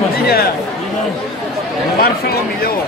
Bon dia. El Barça el millor.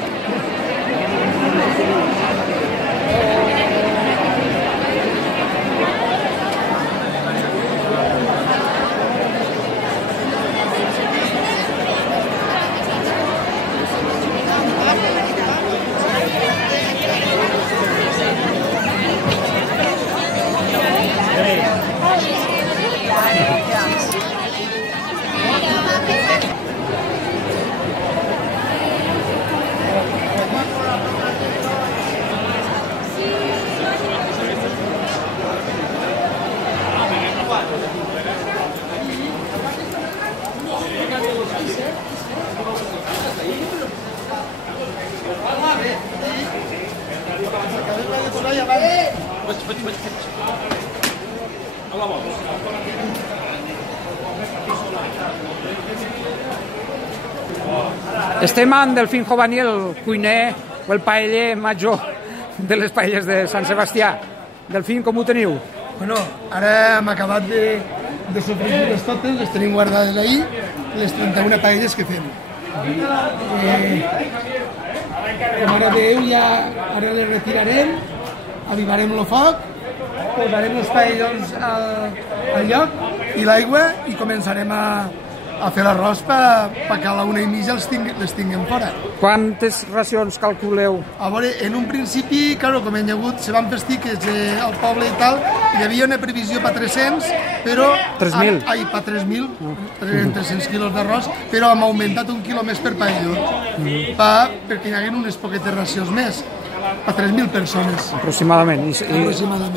Estem en Delfín Jovani, el cuiner o el paeller major de les paelles de Sant Sebastià. Delfín, com ho teniu? Bueno, ara hem acabat de sofregir-les totes, les tenim guardades ahir, les 31 paelles que fem. Com ara veieu, ja ara les retirarem, avivarem el foc, posarem els paellons al lloc i l'aigua i començarem a fer l'arròs perquè a la 1:30 les tinguem fora. Quantes racions calculeu? A veure, en un principi, claro, com hem hagut, se van fer tiques al poble i tal, hi havia una previsió per 300, però... 3.000? Ai, per 3.000, 300 quilos d'arròs, però hem augmentat 1 quilo més per paelló, perquè hi haguin unes poquetes racions més, per 3.000 persones. Aproximadament. I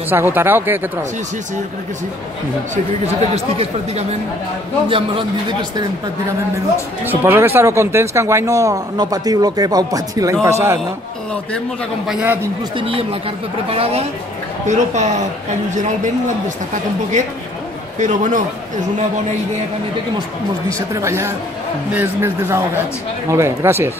s'agotarà o què trobes? Sí, jo crec que sí. Sí, crec que sí, perquè els tiques pràcticament ja ens han dit que estarem pràcticament menuts. Suposo que estareu contents que enguany no patiu el que vau patir l'any passat, no? No, el temps ens ha acompanyat, inclús teníem la carta preparada, però per alleugerar el vent l'hem destapat un poquet, però bueno, és una bona idea també que ens deixa treballar més desahogats. Molt bé, gràcies.